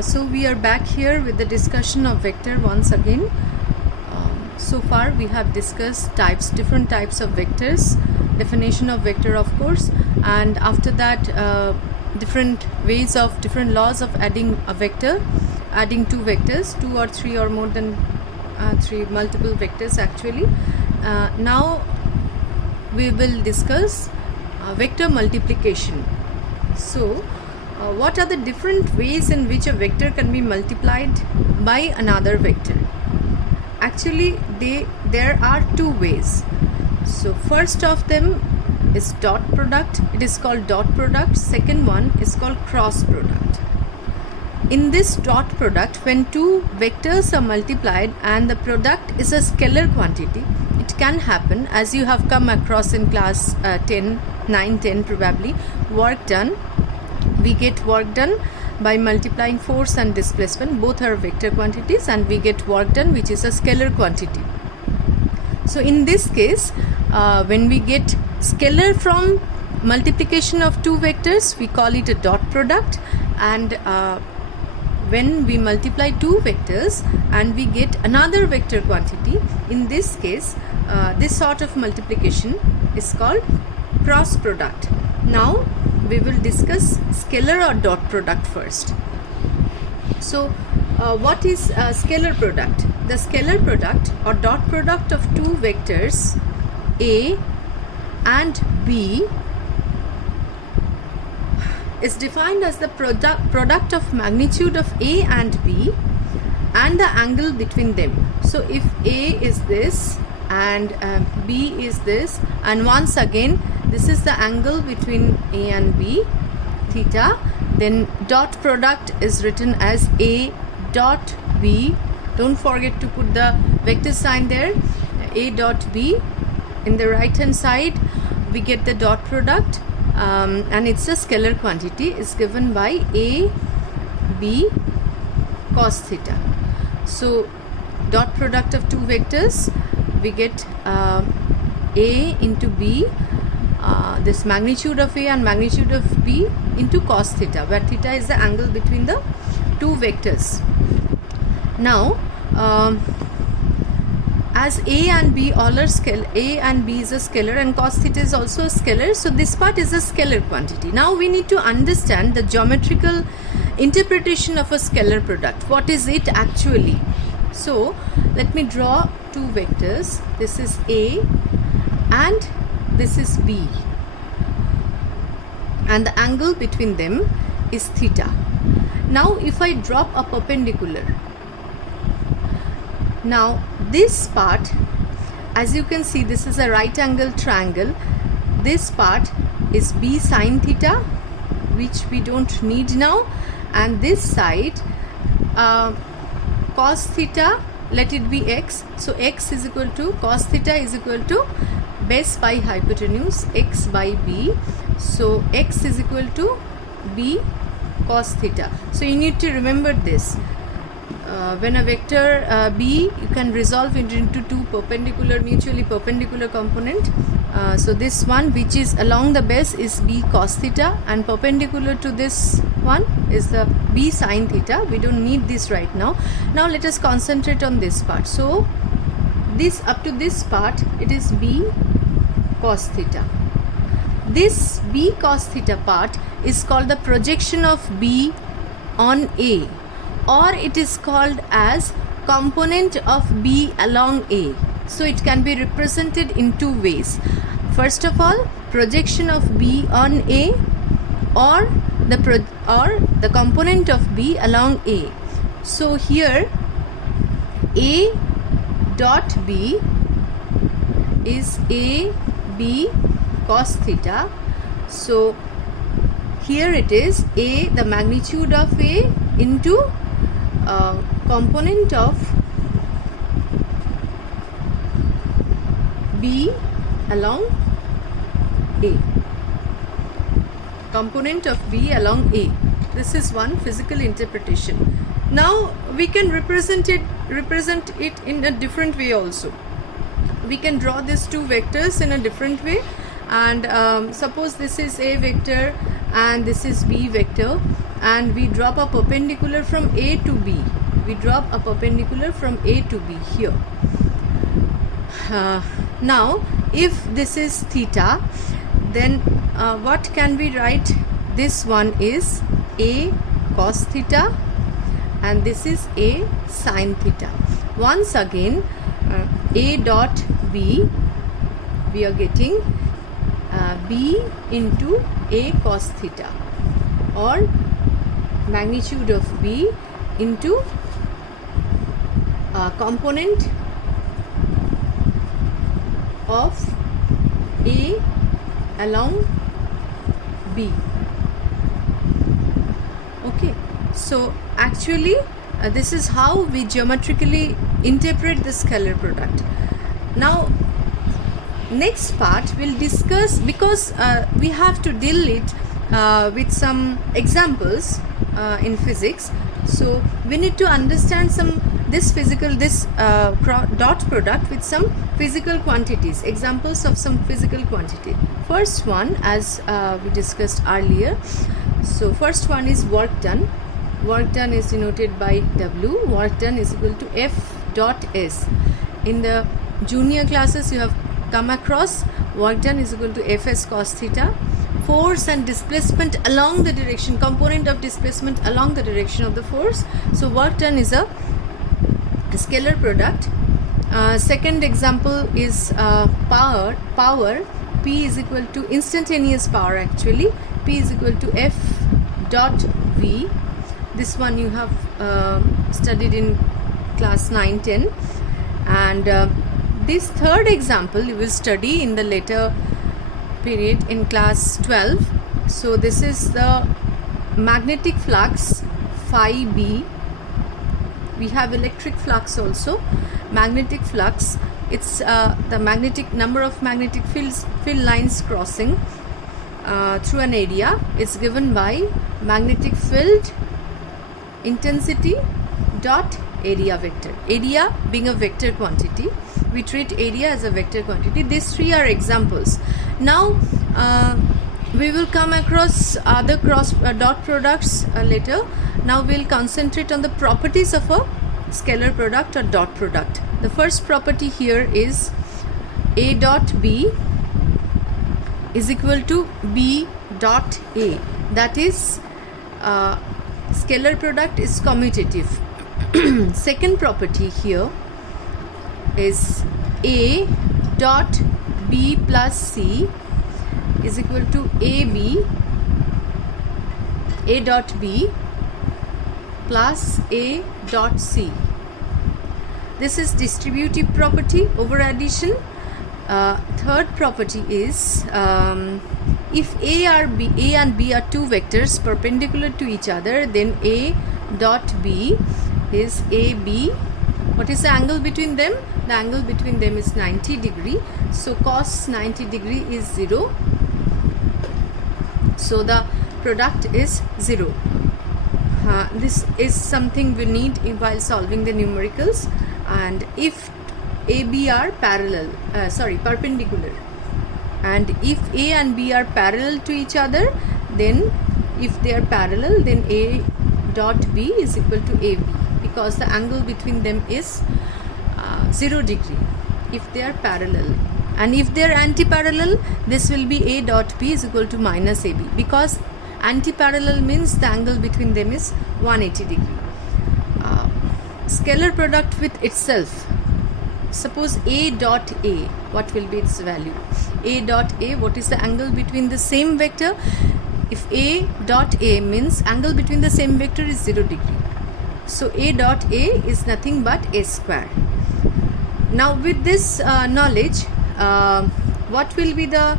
So we are back here with the discussion of vector once again. So far we have discussed different types of vectors, definition of vector of course, and after that different laws of adding a vector, adding two vectors, two or three or more than multiple vectors actually. Now we will discuss vector multiplication. So what are the different ways in which a vector can be multiplied by another vector? Actually there are two ways. So first of them is dot product. It is called dot product. Second one is called cross product. In this dot product, when two vectors are multiplied and the product is a scalar quantity, it can happen, as you have come across in class 9, 10 probably, work done. We get work done by multiplying force and displacement. Both are vector quantities, and we get work done which is a scalar quantity. So in this case, when we get scalar from multiplication of two vectors, we call it a dot product. And when we multiply two vectors and we get another vector quantity, in this case this sort of multiplication is called cross product. Now we will discuss scalar or dot product first. So what is a scalar product? The scalar product or dot product of two vectors A and B is defined as the product of magnitude of A and B and the angle between them. So if A is this and B is this, and once again this is the angle between A and B, theta, then dot product is written as A dot B. Don't forget to put the vector sign there, A dot B. In the right hand side we get the dot product, and it's a scalar quantity, is given by A B cos theta. So dot product of two vectors, we get A into B, this magnitude of A and magnitude of B into cos theta, where theta is the angle between the two vectors. Now as A and B all are scalar, A and B is a scalar and cos theta is also a scalar, so this part is a scalar quantity. Now we need to understand the geometrical interpretation of a scalar product. What is it actually? So let me draw two vectors. This is A and this is B, and the angle between them is theta. Now if I drop a perpendicular, now this part, as you can see, this is a right angle triangle. This part is B sine theta, which we don't need now, and this side cos theta, let it be x. So x is equal to cos theta is equal to base by hypotenuse x by b. So x is equal to b cos theta. So you need to remember this. When a vector b, you can resolve it into two mutually perpendicular component. So this one which is along the base is b cos theta, and perpendicular to this one is the b sin theta. We don't need this right now. Now let us concentrate on this part. So this up to this part, it is b cos theta. This b cos theta part is called the projection of b on A, or it is called as component of b along A. So it can be represented in two ways. First of all, projection of b on A, or the component of b along A. So here A dot B is A B cos theta. So here it is A, the magnitude of A, into component of B along A. Component of B along A. This is one physical interpretation. Now we can represent it in a different way also. We can draw these two vectors in a different way, and suppose this is A vector and this is B vector. and we drop a perpendicular from A to B. We drop a perpendicular from A to B here. Now if this is theta, then what can we write? This one is A cos theta and this is A sin theta. Once again, A dot B, we are getting B into A cos theta, or magnitude of B into component of A along B. Okay, so actually this is how we geometrically interpret the scalar product. Now next part we'll discuss, because we have to deal it with some examples in physics, so we need to understand this dot product with some physical quantities, examples of some physical quantity. First one, as we discussed earlier, so first one is work done. Work done is denoted by W. Work done is equal to F dot S. In the junior classes you have come across work done is equal to Fs cos theta. Force and displacement along the direction, component of displacement along the direction of the force. So work done is a scalar product. Second example is power. P is equal to instantaneous power, actually. P is equal to F dot V. This one you have studied in class 9-10, and this third example you will study in the later period in class 12. So this is the magnetic flux phi B. We have electric flux also. Magnetic flux, it's the magnetic number of magnetic field lines crossing through an area. It's given by magnetic field intensity dot area vector. Area being a vector quantity, we treat area as a vector quantity. These three are examples. Now we will come across other dot products later. Now we'll concentrate on the properties of a scalar product or dot product. The first property here is A dot B is equal to B dot A. That is scalar product is commutative. Second property here is A dot B plus C is equal to AB, A dot B plus A dot C. This is distributive property over addition. Third property is if A and B are two vectors perpendicular to each other, then A dot B is AB. What is the angle between them? The angle between them is 90 degree. So cos 90 degree is 0. So the product is 0. This is something we need while solving the numericals. And if AB are perpendicular, and if A and B are parallel to each other, then if they are parallel, then A dot B is equal to AB, because the angle between them is 0 degree if they are parallel. And if they are anti-parallel, this will be A dot B is equal to minus AB, because anti-parallel means the angle between them is 180 degree. Scalar product with itself. Suppose A dot A, what will be its value? A dot A, what is the angle between the same vector? If A dot A means angle between the same vector is 0 degree. So A dot A is nothing but A square. Now with this knowledge, what will be the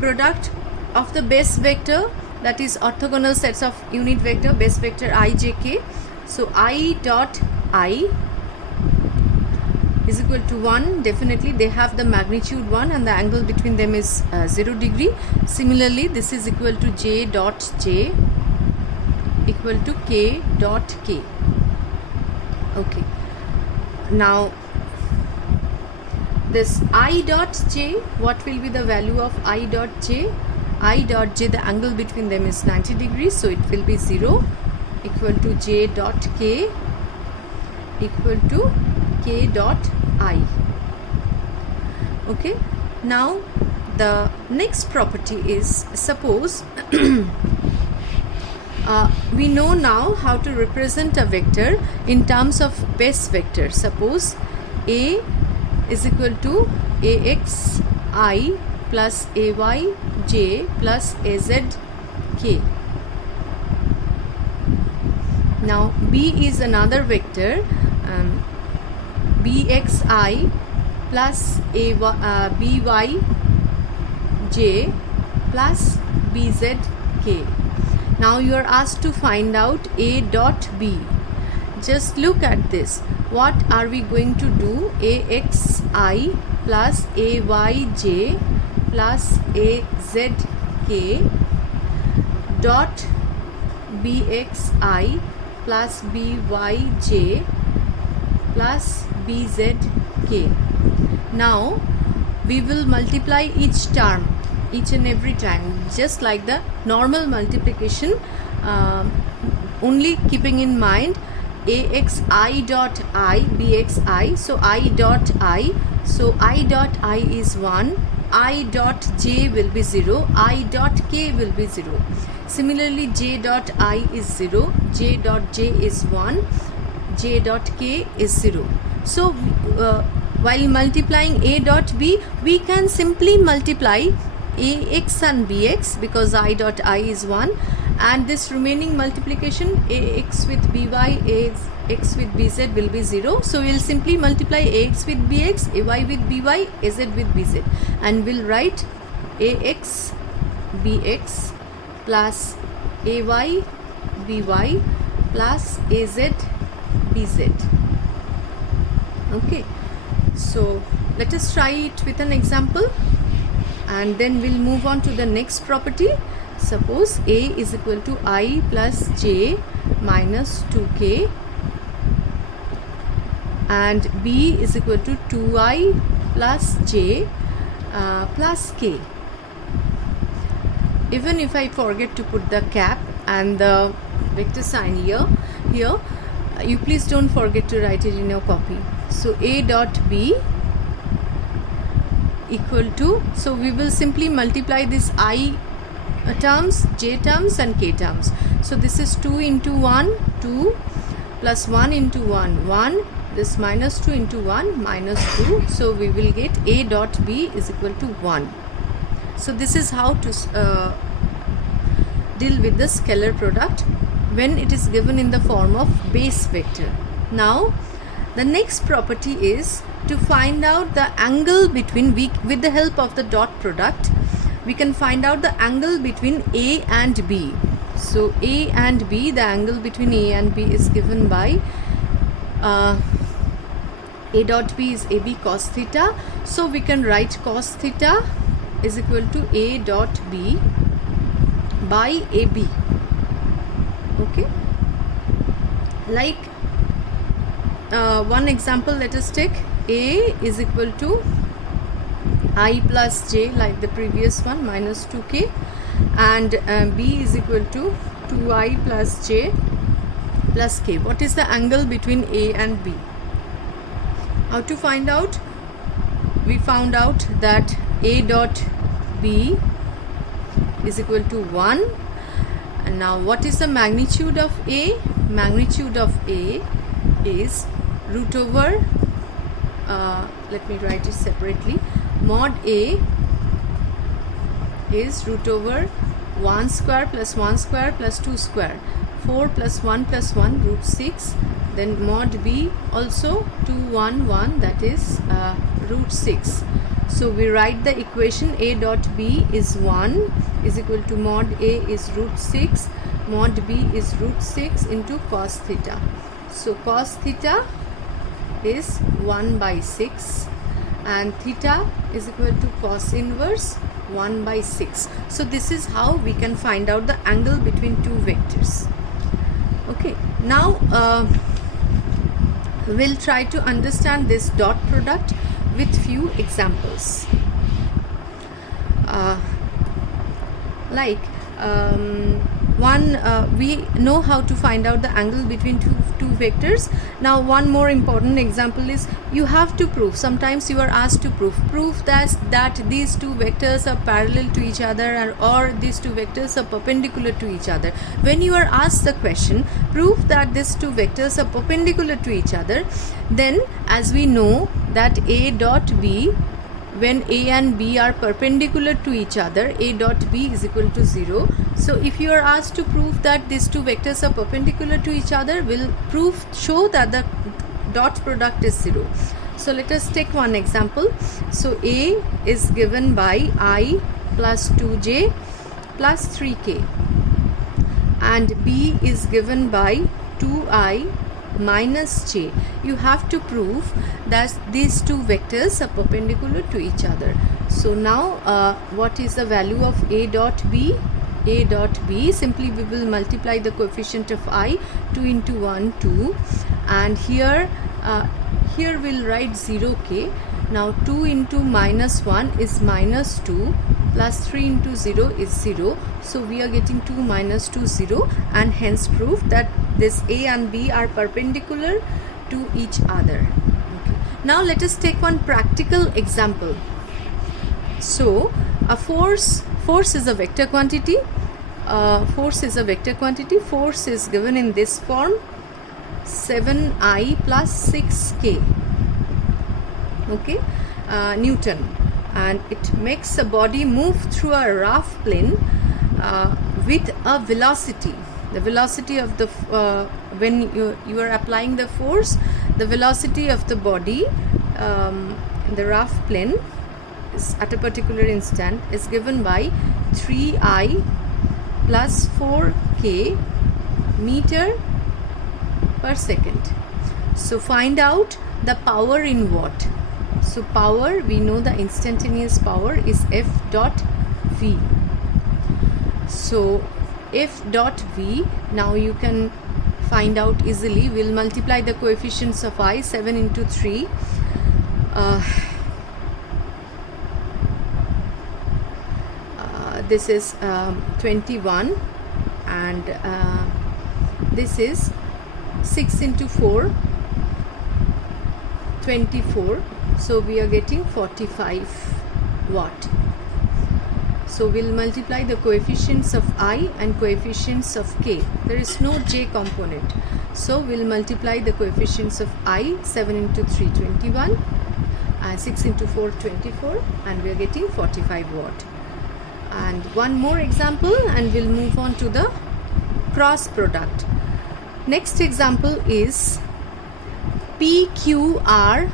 product of the base vector, that is orthogonal sets of unit vector, base vector I, j, k. So I dot I is equal to 1. Definitely they have the magnitude 1 and the angle between them is 0 degree. Similarly, this is equal to J dot J equal to K dot K. Okay. Now this I dot J, what will be the value of I dot J? I dot j, the angle between them is 90 degrees, so it will be 0, equal to j dot k equal to k dot I. Okay, now the next property is, suppose we know now how to represent a vector in terms of base vector. Suppose A is equal to ax I plus ay j plus az k. Now B is another vector, bxi plus by j plus bzk. Now you are asked to find out A dot B. Just look at this. What are we going to do? Axi plus ayj plus azk dot bxi plus byj plus bzk. Now we will multiply each term, each and every time, just like the normal multiplication, only keeping in mind axi dot I bxi, so I dot I, so I dot I is 1, I dot j will be 0, I dot k will be 0. Similarly, j dot I is 0, j dot j is 1, j dot k is 0. So while multiplying A dot B, we can simply multiply ax and bx, because I dot I is 1, and this remaining multiplication ax with by, ax with bz will be 0. So we will simply multiply ax with bx, ay with by, az with bz, and we'll write ax bx plus ay by plus az bz. Okay, so let us try it with an example, and then we'll move on to the next property. Suppose A is equal to I plus j minus 2k and B is equal to 2i plus j plus k. Even if I forget to put the cap and the vector sign here, you please don't forget to write it in your copy. So A dot B equal to, so we will simply multiply this I terms, j terms and k terms. So this is 2 into 1, 2 plus 1 into 1, 1, this minus 2 into 1, minus 2. So we will get A dot B is equal to 1. So this is how to deal with the scalar product when it is given in the form of base vector. Now the next property is to find out the angle between, with the help of the dot product, we can find out the angle between A and B. So A and B, the angle between A and B is given by A dot B is AB cos theta. So we can write cos theta is equal to A dot B by AB. Okay, like one example, let us take A is equal to I plus j, like the previous one, minus 2k, and B is equal to 2i plus j plus k. What is the angle between A and B? How to find out? We found out that A dot B is equal to 1. And now what is the magnitude of A? Magnitude of A is root over, let me write it separately, mod A is root over 1 square plus 1 square plus 2 square, 4 plus 1 plus 1, root 6. Then mod B also 2 1 1, that is root 6. So we write the equation A dot B is 1 is equal to mod A is root 6, mod B is root 6 into cos theta. So cos theta is 1 by 6 and theta is equal to cos inverse 1 by 6. So this is how we can find out the angle between two vectors. Okay, now we'll try to understand this dot product with few examples. like we know how to find out the angle between two vectors. Now one more important example is you have to prove, sometimes you are asked to prove that these two vectors are parallel to each other, or these two vectors are perpendicular to each other. When you are asked the question, prove that these two vectors are perpendicular to each other, then as we know that A dot B, when A and B are perpendicular to each other, A dot B is equal to 0. So if you are asked to prove that these two vectors are perpendicular to each other, will show that the dot product is 0. So let us take one example. So A is given by I plus 2j plus 3k, and B is given by 2I minus j. You have to prove that these two vectors are perpendicular to each other. So now what is the value of A dot B? A dot B, simply we will multiply the coefficient of I, 2 into 1 2, and here we'll write 0k. Now 2 into minus 1 is minus 2, plus 3 into 0 is 0. So we are getting 2 minus 2 0, and hence proof that this A and B are perpendicular to each other. Okay. Now let us take one practical example. So a force is a vector quantity. Force is given in this form, 7I plus 6k, okay, Newton, and it makes a body move through a rough plane with a velocity. The velocity of the when you are applying the force, the velocity of the body in the rough plane is at a particular instant is given by 3I plus 4k meter per second. So find out the power in watt. So power, we know the instantaneous power is F dot V. So F dot V, now you can find out easily. We'll multiply the coefficients of I, 7 into 3. This is 21, and this is 6 into 4, 24. So we are getting 45 watt. So we'll multiply the coefficients of I and coefficients of k. There is no j component. So we'll multiply the coefficients of I, 7 into 3, 21, and 6 into 4, 24, and we are getting 45 watt. And one more example, and we'll move on to the cross product. Next example is PQR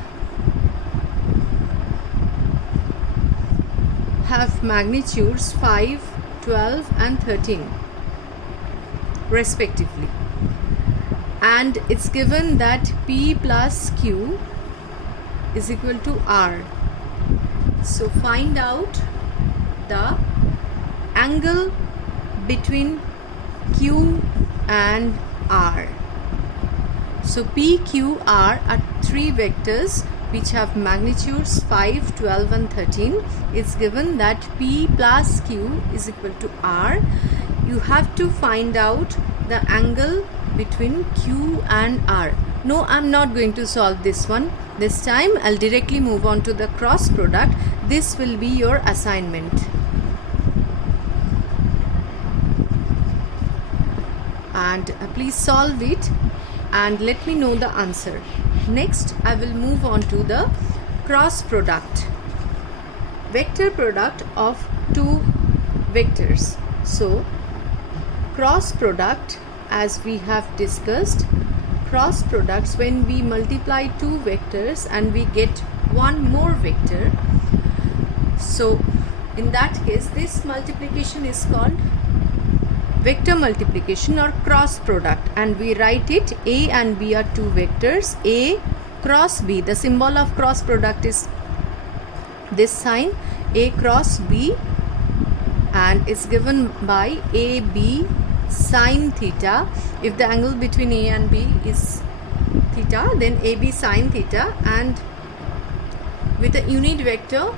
have magnitudes 5, 12 and 13 respectively, and it's given that P plus Q is equal to R. So find out the angle between Q and R. So P, Q, R are three vectors which have magnitudes 5, 12 and 13. It's given that P plus Q is equal to R. You have to find out the angle between Q and R. No, I'm not going to solve this one. This time I'll directly move on to the cross product. This will be your assignment. And please solve it and let me know the answer. Next, I will move on to the cross product. Vector product of two vectors. So, cross product, as we have discussed, cross products when we multiply two vectors and we get one more vector. So, in that case, this multiplication is called vector multiplication or cross product, and we write it A and B are two vectors, A cross B. The symbol of cross product is this sign, A cross B, and it's given by AB sine theta. If the angle between A and B is theta, then AB sine theta, and with a unit vector,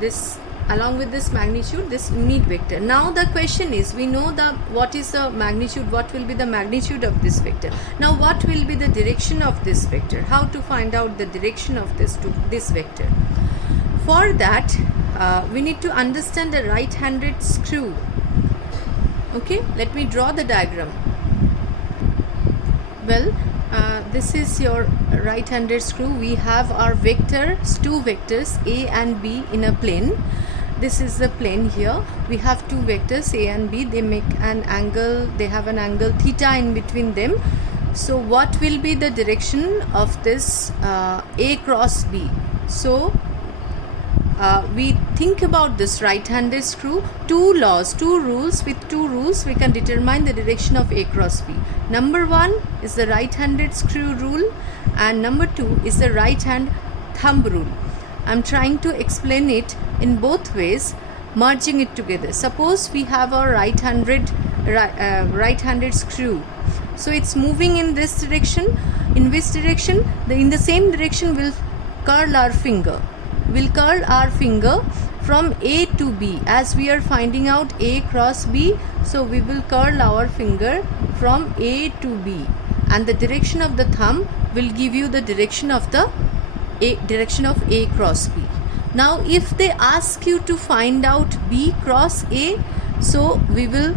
this along with this magnitude, this unit vector. Now the question is, we know what is the magnitude, what will be the magnitude of this vector. Now what will be the direction of this vector? How to find out the direction of this vector? For that, we need to understand the right-handed screw. Okay, let me draw the diagram. Well, this is your right-handed screw. We have our vectors, two vectors A and B in a plane. This is the plane here. We have two vectors A and B. They make an angle, they have an angle theta in between them. So what will be the direction of this A cross B? So we think about this right-handed screw. Two rules. With two rules we can determine the direction of A cross B. Number one is the right-handed screw rule, and number two is the right-hand thumb rule. I'm trying to explain it in both ways, merging it together. Suppose we have our right-handed screw. So it's moving in this direction. In which direction? In the same direction we'll curl our finger. We'll curl our finger from A to B, as we are finding out A cross B. So we will curl our finger from A to B, and the direction of the thumb will give you the direction of A cross B. Now if they ask you to find out B cross A, so we will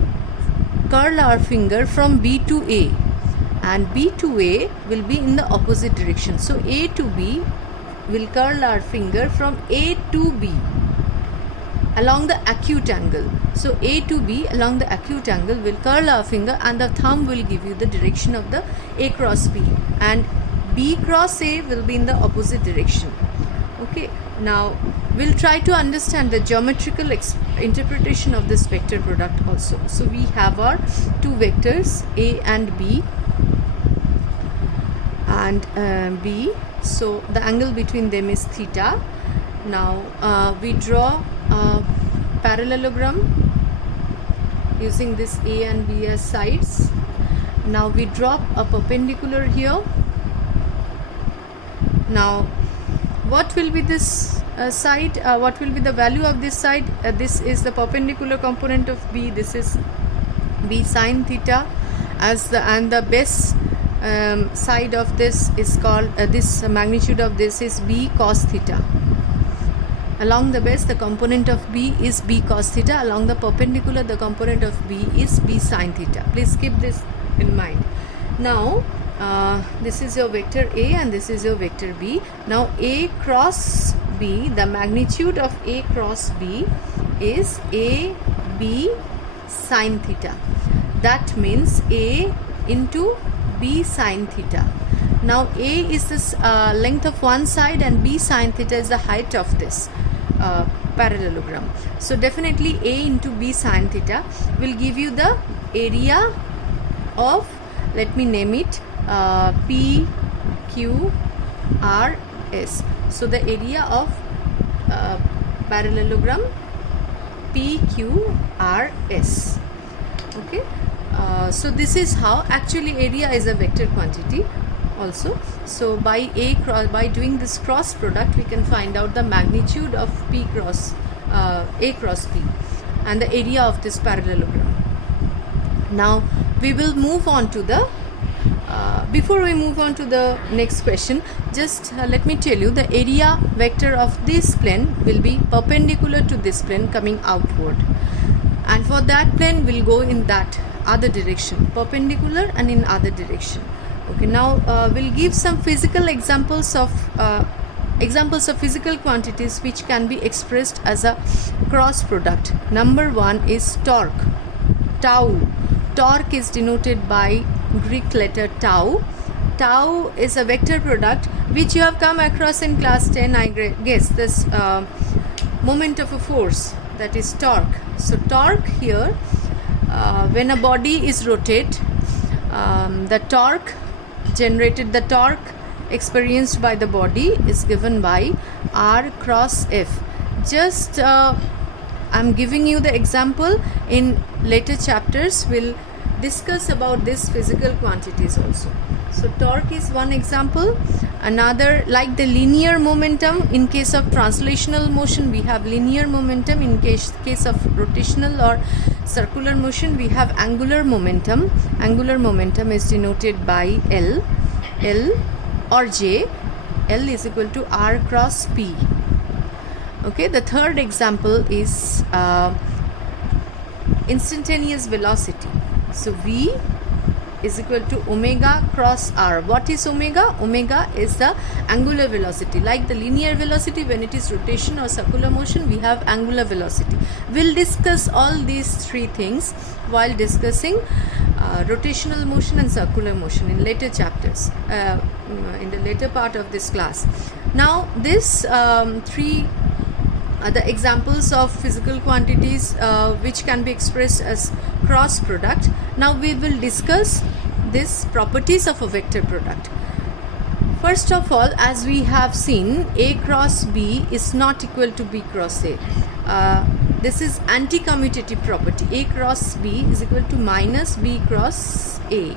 curl our finger from B to A, and B to A will be in the opposite direction. So A to B, will curl our finger from A to B along the acute angle. So A to B along the acute angle will curl our finger, and the thumb will give you the direction of the A cross B, and B cross A will be in the opposite direction. Okay, now we'll try to understand the geometrical interpretation of this vector product also. So we have our two vectors A and B, and B. So the angle between them is theta. Now we draw a parallelogram using this A and B as sides. Now we drop a perpendicular here. Now what will be this side? What will be the value of this side? This is the perpendicular component of B. This is B sine theta, and the base side of this is called this magnitude of this is B cos theta. Along the base, the component of B is B cos theta. Along the perpendicular, the component of B is B sine theta. Please keep this in mind. Now this is your vector A and this is your vector B. Now A cross B, the magnitude of A cross B is A B sine theta. That means A into B sine theta. Now A is this length of one side, and B sine theta is the height of this parallelogram. So definitely A into B sine theta will give you the area of, let me name it, P Q R S. So the area of parallelogram P Q R S. Okay. So this is how actually area is a vector quantity also. So by doing this cross product, we can find out the magnitude of P cross A cross P and the area of this parallelogram. Now we will move on to the before we move on to the next question, just let me tell you the area vector of this plane will be perpendicular to this plane coming outward, and for that plane will go in that other direction, perpendicular and in other direction. Okay, now we'll give some physical examples of physical quantities which can be expressed as a cross product. Number one is torque, tau. Torque is denoted by Greek letter tau. Tau is a vector product which you have come across in class 10, I guess, this moment of a force, that is torque. So torque here, when a body is rotated, the torque experienced by the body is given by R cross F. Just I'm giving you the example. In later chapters we'll discuss about this physical quantities also. So torque is one example. Another, like the linear momentum, in case of translational motion we have linear momentum, in case of rotational or circular motion we have angular momentum. Angular momentum is denoted by L or J. L is equal to R cross P. Okay, the third example is instantaneous velocity. So V is equal to omega cross R. What is omega? Omega is the angular velocity. Like the linear velocity, when it is rotation or circular motion, we have angular velocity. We'll discuss all these three things while discussing rotational motion and circular motion in later chapters, in the later part of this class. Now this three are the examples of physical quantities which can be expressed as cross product. Now we will discuss these properties of a vector product. First of all, as we have seen, A cross B is not equal to B cross A. This is anti-commutative property. A cross B is equal to minus B cross A.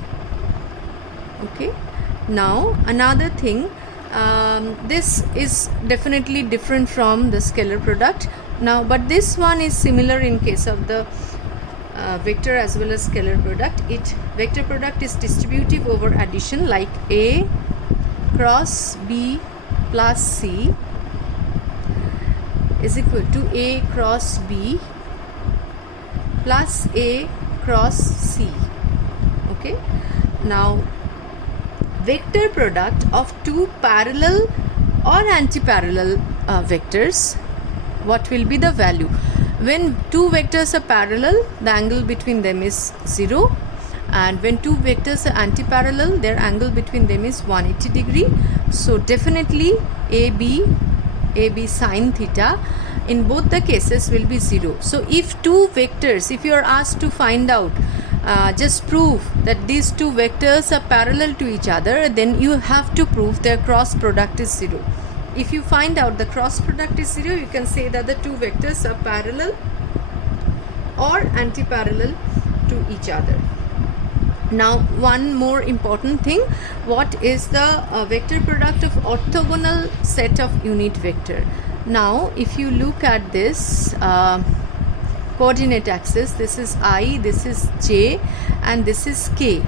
Okay. Now another thing, this is definitely different from the scalar product. Now, but this one is similar in case of the vector as well as scalar product. Vector product is distributive over addition, like A cross B plus C is equal to A cross B plus A cross C. Okay. Now vector product of two parallel or anti-parallel vectors, what will be the value? When two vectors are parallel, the angle between them is 0, and when two vectors are anti-parallel, their angle between them is 180 degree. So definitely AB sine theta in both the cases will be 0. So if two vectors, if you are asked to find out, just prove that these two vectors are parallel to each other, then you have to prove their cross product is 0. If you find out the cross product is 0, you can say that the two vectors are parallel or anti-parallel to each other. Now one more important thing, what is the vector product of orthogonal set of unit vector? Now if you look at this coordinate axis, this is I, this is J, and this is K.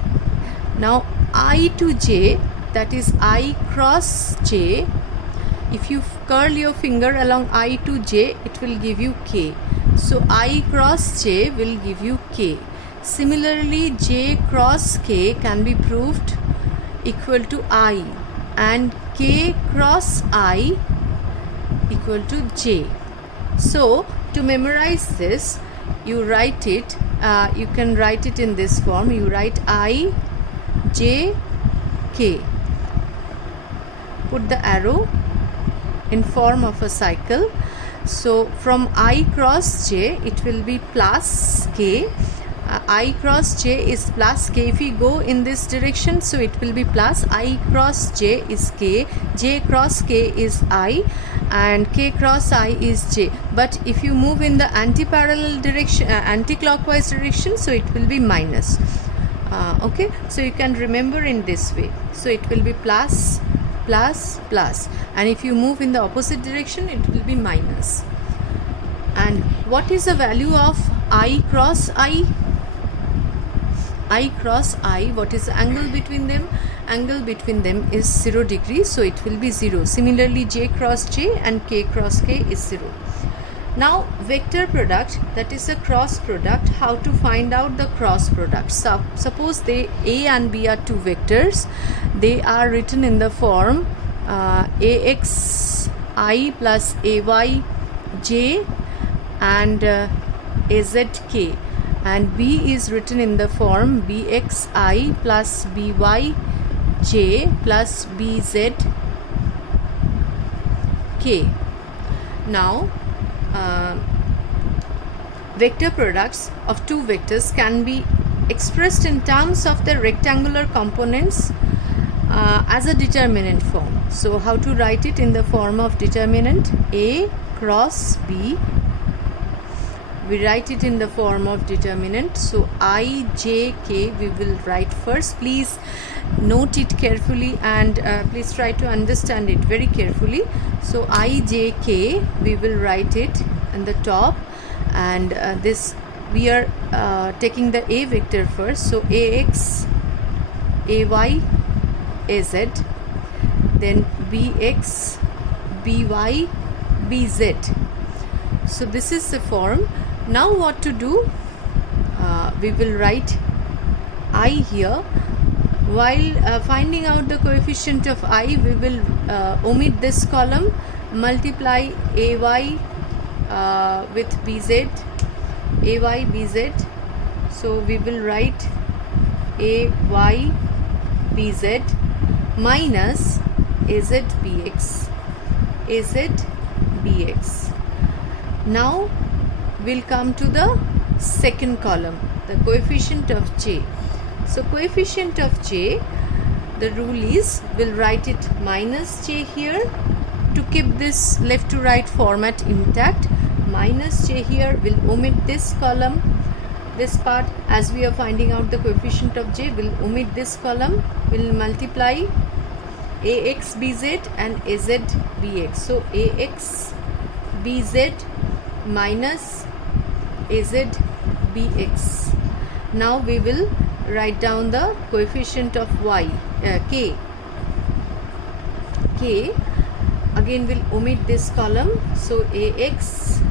Now I to J, that is I cross J, if you curl your finger along I to J, it will give you K. So I cross J will give you K. Similarly, J cross K can be proved equal to I, and K cross I equal to J. So to memorize this, you write it, you can write it in this form. You write I, J, K. Put the arrow in form of a cycle. So from I cross J, it will be plus K. I cross J is plus K. If we go in this direction, so it will be plus I cross J is K, J cross K is I, and K cross I is J. But if you move in the anti-parallel direction, anti-clockwise direction, so it will be minus. Okay, so you can remember in this way. So it will be plus, plus, plus, and if you move in the opposite direction, it will be minus. And what is the value of I cross I? I cross I, what is the angle between them? Angle between them is 0 degree, so it will be 0. Similarly, J cross J and K cross K is 0. Now vector product, that is a cross product. How to find out the cross product? So suppose they A and B are two vectors. They are written in the form AXI plus AYJ and AZK, and B is written in the form BXI plus BYJ plus BZK. Now vector products of two vectors can be expressed in terms of the rectangular components as a determinant form. So how to write it in the form of determinant? A cross B we write it in the form of determinant. So I, j, k we will write first. Please note it carefully and please try to understand it very carefully. So I, j, k we will write it in the top, and this we are taking the a vector first. So ax, ay, az, then bx, by, bz. So this is the form. Now what to do? We will write I here. While finding out the coefficient of I, we will omit this column, multiply ay with bz, ay, bz. So we will write ay, bz minus az, bx, az, bx. Now we'll come to the second column, the coefficient of j. So coefficient of j, the rule is we'll write it minus j here to keep this left to right format intact. Minus j here, we'll omit this column, this part. As we are finding out the coefficient of j, we'll omit this column, we'll multiply ax, bz and az, bx. So ax, bz minus az, bx. Now we will write down the coefficient of y, k. Again we'll omit this column. So ax,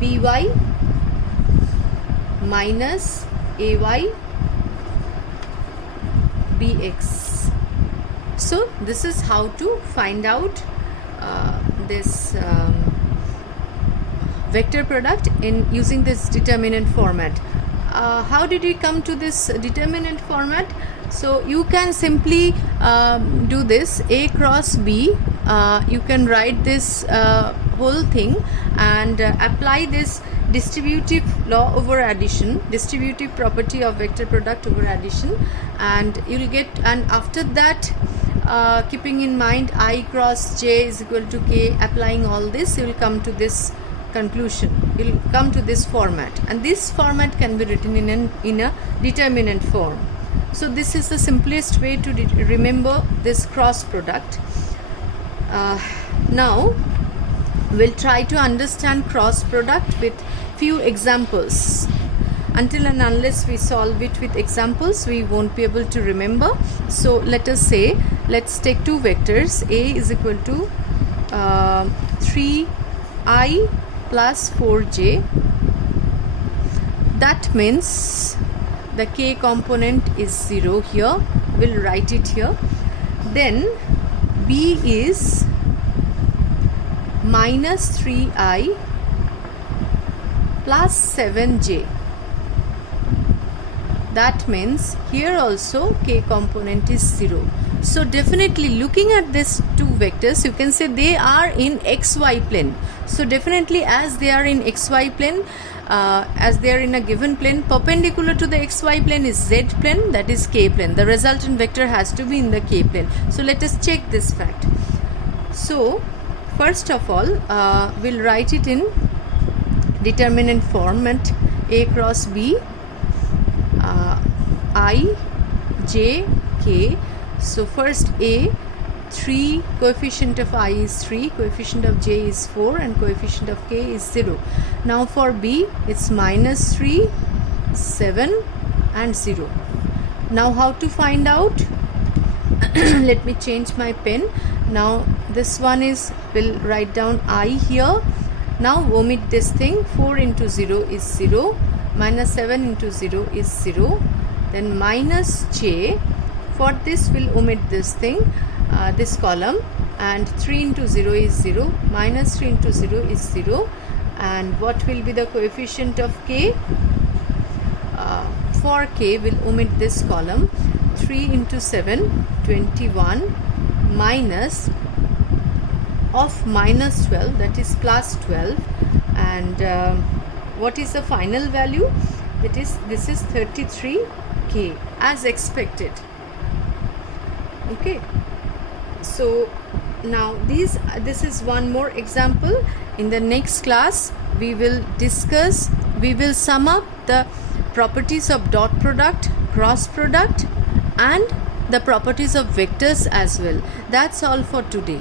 by minus ay, bx. So this is how to find out this vector product in using this determinant format. How did we come to this determinant format? So you can simply do this a cross b. You can write this whole thing and apply this distributive law over addition, distributive property of vector product over addition, and you will get, and after that keeping in mind I cross j is equal to k, applying all this, you will come to this conclusion. You will come to this format, and this format can be written in a determinant form. So this is the simplest way to remember this cross product. Now we'll try to understand cross product with few examples. Until and unless we solve it with examples, we won't be able to remember. So let us say, let's take two vectors. A is equal to 3i plus 4j. That means the k component is 0 here. We'll write it here. Then b is minus 3i plus 7j. That means here also k component is 0. So definitely looking at these two vectors, you can say they are in xy plane. So definitely as they are in xy plane, as they are in a given plane, perpendicular to the xy plane is z plane, that is k plane. The resultant vector has to be in the k plane. So let us check this fact. So first of all, we'll write it in determinant format, a cross b, I, j, k. So first a, 3, coefficient of I is 3, coefficient of j is 4 and coefficient of k is 0. Now for b, it's minus 3, 7 and 0. Now how to find out? Let me change my pen. Now this one is, we'll write down I here. Now omit this thing, 4 into 0 is 0, minus 7 into 0 is 0, then minus j. For this we'll omit this thing, this column, and 3 into 0 is 0, minus 3 into 0 is 0, and what will be the coefficient of k? For k we'll omit this column, 3 into 7, 21, minus of minus 12, that is plus 12, and what is the final value? That is, this is 33k as expected. Okay, so now this is one more example. In the next class we will sum up the properties of dot product, cross product, and the properties of vectors as well. That's all for today.